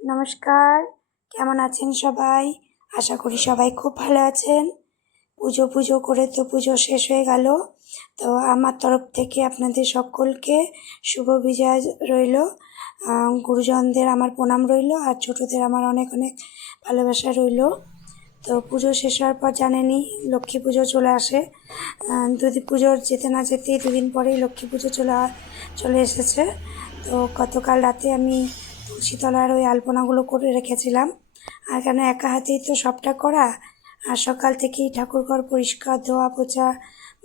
নমস্কার, কেমন আছেন সবাই? আশা করি সবাই খুব ভালো আছেন। পুজো পুজো করে তো পুজো শেষ হয়ে গেল। তো আমার তরফ থেকে আপনাদের সকলকে শুভ বিজয় রইল। গুরুজনদের আমার প্রণাম রইল আর ছোটদের আমার অনেক অনেক ভালোবাসা রইল। তো পুজো শেষ হওয়ার পর জানেনই লক্ষ্মী পুজো চলে আসে। দুদিন পুজোর যেতে না যেতেই দুদিন পরেই লক্ষ্মী পুজো চলে চলে এসেছে। তো গতকাল রাতে আমি তুলসীতলার ওই আলপনাগুলো করে রেখেছিলাম। আর কেন একা হাতেই তো সবটা করা? আর সকাল থেকেই ঠাকুরঘর পরিষ্কার, ধোয়া পোছা,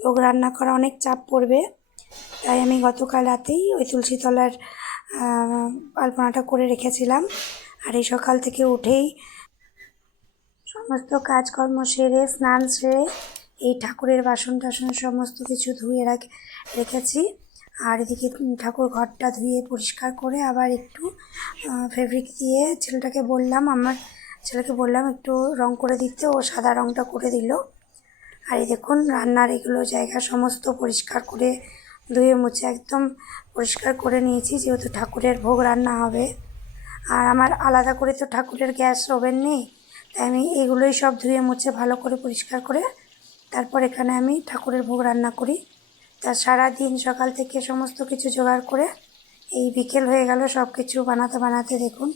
ভোগ রান্না করা অনেক চাপ পড়বে। তাই আমি গতকাল রাতেই ওই তুলসীতলার আলপনাটা করে রেখেছিলাম। আর এই সকাল থেকে উঠেই সমস্ত কাজকর্ম সেরে, স্নান সেরে এই ঠাকুরের বাসন টাসন সমস্ত কিছু ধুয়ে রাখ, রেখেছি। আর এদিকে ঠাকুর ঘরটা ধুয়ে পরিষ্কার করে আবার একটু ফেব্রিক দিয়ে ছেলেটাকে বললাম, আমার ছেলেকে বললাম একটু রং করে দিতে, ও সাদা রংটা করে দিল। আর এই দেখুন, রান্নার এগুলো জায়গা সমস্ত পরিষ্কার করে ধুয়ে মুছে একদম পরিষ্কার করে নিয়েছি, যেহেতু ঠাকুরের ভোগ রান্না হবে। আর আমার আলাদা করে তো ঠাকুরের গ্যাস ওভেন নেই, তাই আমি এগুলোই সব ধুয়ে মুছে ভালো করে পরিষ্কার করে তারপর এখানে আমি ঠাকুরের ভোগ রান্না করি। তা সারা দিন সকাল থেকে সমস্ত কিছু জোগাড় করে এই বিকেল হয়ে গেল সব কিছু বানাতে বানাতে দেখুন।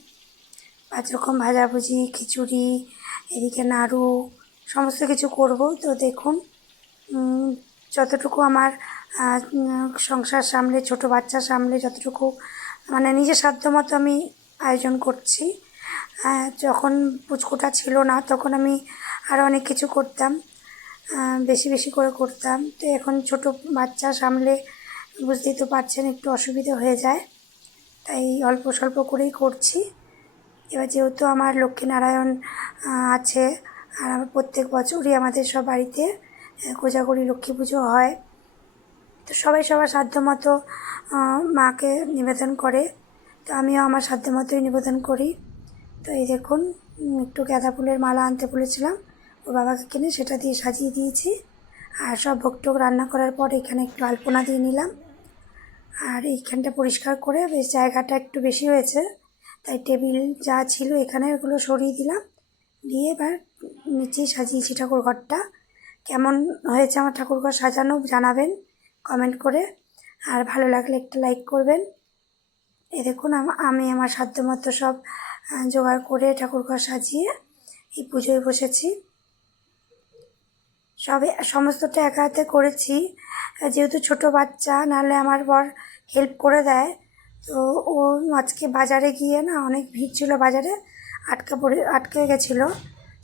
পাঁচ রকম ভাজাভুজি, খিচুড়ি, এদিকে নাড়ু, সমস্ত কিছু করব। তো দেখুন যতটুকু আমার সংসার সামলে, ছোট বাচ্চা সামলে যতটুকু মানে নিজের সাধ্য মতো আমি আয়োজন করছি যখন পুচকুটা ছিল না, তখন আমি আরও অনেক কিছু করতাম। বেশি বেশি করে করতাম। তো এখন ছোট বাচ্চা সামলে বুঝতেই তো পারছেন একটু অসুবিধা হয়ে যায়। তাই অল্প স্বল্প করেই করছি। এবার যেহেতু আমার লক্ষ্মীনারায়ণ আছে, আর আমার প্রত্যেক বছরই আমাদের সব বাড়িতে কোজাগরি লক্ষ্মী পুজো হয়। তো সবাই সবার সাধ্য মতো মাকে নিবেদন করে। তো আমিও আমার সাধ্য মতোই নিবেদন করি। তো এই দেখুন একটু গাঁদা ফুলের মালা আনতে বলেছিলাম। ও বাবাকে কিনে সেটা দিয়ে সাজিয়ে দিয়েছি। আর সব ভোগ টোগ রান্না করার পর এখানে একটু আলপনা দিয়ে নিলাম। আর এইখানটা পরিষ্কার করে বেশ জায়গাটা একটু বেশি হয়েছে। তাই টেবিল যা ছিল এখানে ওগুলো সরিয়ে দিলাম। দিয়ে এবার নিচেই সাজিয়েছি ঠাকুর ঘরটা কেমন হয়েছে আমার ঠাকুর ঘর সাজানো জানাবেন কমেন্ট করে। আর ভালো লাগলে একটা লাইক করবেন। এ দেখুন, আমি আমার সাধ্যমতো সব জোগাড় করে ঠাকুর ঘর সাজিয়ে এই পুজোয় বসেছি। সবে, সমস্তটা একা হাতে করেছি। যেহেতু ছোট বাচ্চা, নাহলে আমার বর হেল্প করে দেয়। তো ও আজকে বাজারে গিয়ে না অনেক ভিড় ছিল বাজারে, আটকা পড়ে, আটকে গেছিল।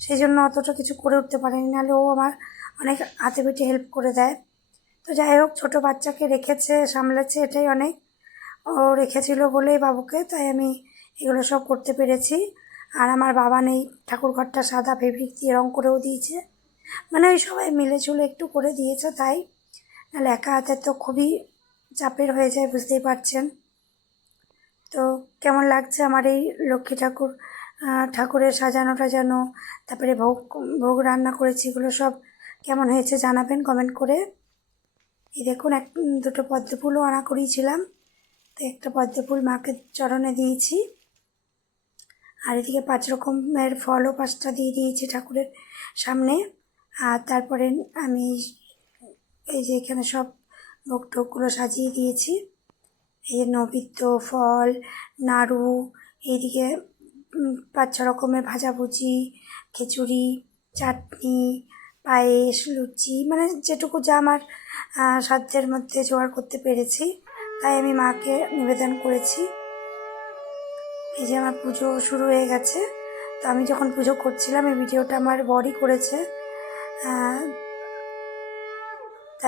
সেই জন্য অতটা কিছু করে উঠতে পারেনি। নাহলে ও আমার অনেক হাতে পিঠে হেল্প করে দেয়। তো যাই হোক, ছোটো বাচ্চাকে রেখেছে সামলেছে এটাই অনেক। ও রেখেছিল বলেই বাবুকে, তাই আমি এগুলো সব করতে পেরেছি। আর আমার বাবা নেই ঠাকুর ঘরটা সাদা ফেব্রিক দিয়ে রং করেও দিয়েছে। মানে ওই সবাই মিলে ঝুলে একটু করে দিয়েছে তাই। নাহলে একা হাতে তো খুবই চাপের হয়ে যায়, বুঝতেই পারছেন। তো কেমন লাগছে আমার এই লক্ষ্মী ঠাকুর ঠাকুরের সাজানো টাজানো তারপরে ভোগ ভোগ রান্না করেছি এগুলো সব কেমন হয়েছে জানাবেন কমেন্ট করে। এই দেখুন, এক, দুটো পদ্ম ফুলও আনা করিয়েছিলাম, তো একটা পদ্ম ফুল মাকে চরণে দিয়েছি। আর এদিকে পাঁচ রকমের ফলও পাঁচটা দিয়ে দিয়েছি ঠাকুরের সামনে। আর তারপরে আমি এই যে এখানে সব ভোগ টোকগুলো সাজিয়ে দিয়েছি। এই যে নৈবেদ্য, ফল, নাড়ু, এইদিকে পাঁচ ছ রকমের ভাজাভুজি, খিচুড়ি, চাটনি, পায়েস, লুচি মানে যেটুকু যা আমার সাধ্যের মধ্যে জোগাড় করতে পেরেছি, তাই আমি মাকে নিবেদন করেছি। এই যে আমার পুজো শুরু হয়ে গেছে। তো আমি যখন পুজো করছিলাম, এই ভিডিওটা আমার বরই করেছে।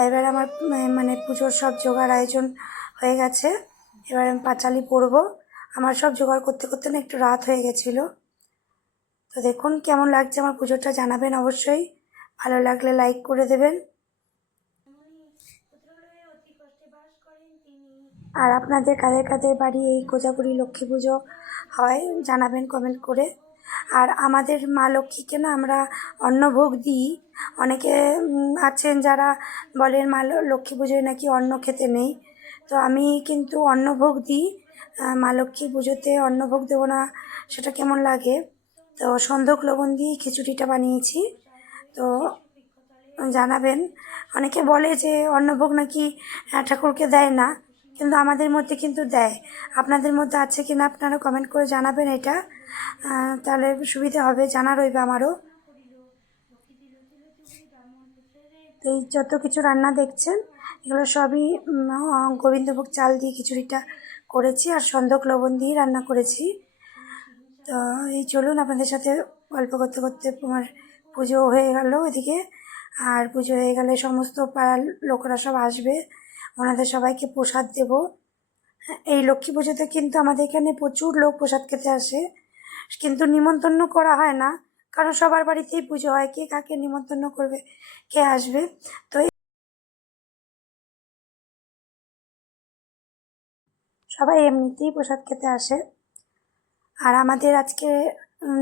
এবার আমার মানে পুজোর সব জোগাড় আয়োজন হয়ে গেছে। এবার আমি পাঁচালি পরবো। আমার সব জোগাড় করতে করতে না একটু রাত হয়ে গেছিল। তো দেখুন কেমন লাগছে আমার পুজোটা, জানাবেন অবশ্যই। ভালো লাগলে লাইক করে দেবেন। আর আপনাদের কাদের কাদের বাড়ি এই কোজাগুড়ি লক্ষ্মী পুজো হয়, জানাবেন কমেন্ট করে। আর আমাদের মা লক্ষ্মীকে না আমরা অন্নভোগ দিই। অনেকে আছেন যারা বলেন মা লক্ষ্মী পুজোয় নাকি অন্ন খেতে নেই। তো আমি কিন্তু অন্নভোগ দিই। মা লক্ষ্মী পুজোতে অন্নভোগ দেবো না, সেটা কেমন লাগে? তো সন্ধক লবণ দিয়ে খিচুড়িটা বানিয়েছি। তো জানাবেন। অনেকে বলে যে অন্নভোগ নাকি ঠাকুরকে দেয় না। কিন্তু আমাদের মধ্যে কিন্তু দেয়। আপনাদের মধ্যে আছে কি না আপনারা কমেন্ট করে জানাবেন এটা। তাহলে সুবিধা হবে, জানা রইবে আমারও। তো এই যত কিছু রান্না দেখছেন, এগুলো সবই গোবিন্দভোগ চাল দিয়ে খিচুড়িটা করেছি আর সন্দক লবণ দিয়ে রান্না করেছি। তো এই চলুন, আপনাদের সাথে গল্প করতে করতে আমার পুজো হয়ে গেল ওইদিকে। আর পুজো হয়ে গেলে সমস্ত পাড়ার লোকরা সব আসবে। ওনাদের সবাইকে প্রসাদ দেব। এই লক্ষ্মী পুজোতে কিন্তু আমাদের এখানে প্রচুর লোক প্রসাদ খেতে আসে। কিন্তু নিমন্ত্রণ করা হয় না, কারণ সবার বাড়িতেই পুজো হয়। কে কাকে নিমন্ত্রণ করবে, কে আসবে? তো সবাই এমনিতেই প্রসাদ খেতে আসে। আর আমাদের আজকে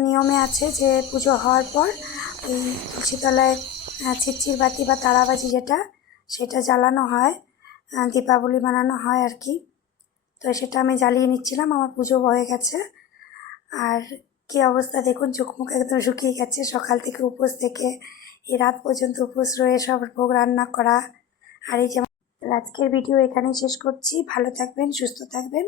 নিয়মে আছে যে পুজো হওয়ার পর ওই তুলসীতলায় ছিচ্ছির বাতি বা তারাবাজি যেটা, সেটা জ্বালানো হয়। দীপাবলি বানানো হয় আর কি। তো সেটা আমি জ্বালিয়ে নিচ্ছিলাম, আমার পুজো হয়ে গেছে। আর কী অবস্থা দেখুন, চোখ মুখ একদম শুকিয়ে গেছে। সকাল থেকে উপোস থেকে এই রাত পর্যন্ত উপোস রয়ে সব ভোগ রান্না করা। আর এই যেমন আজকের ভিডিও এখানেই শেষ করছি। ভালো থাকবেন, সুস্থ থাকবেন।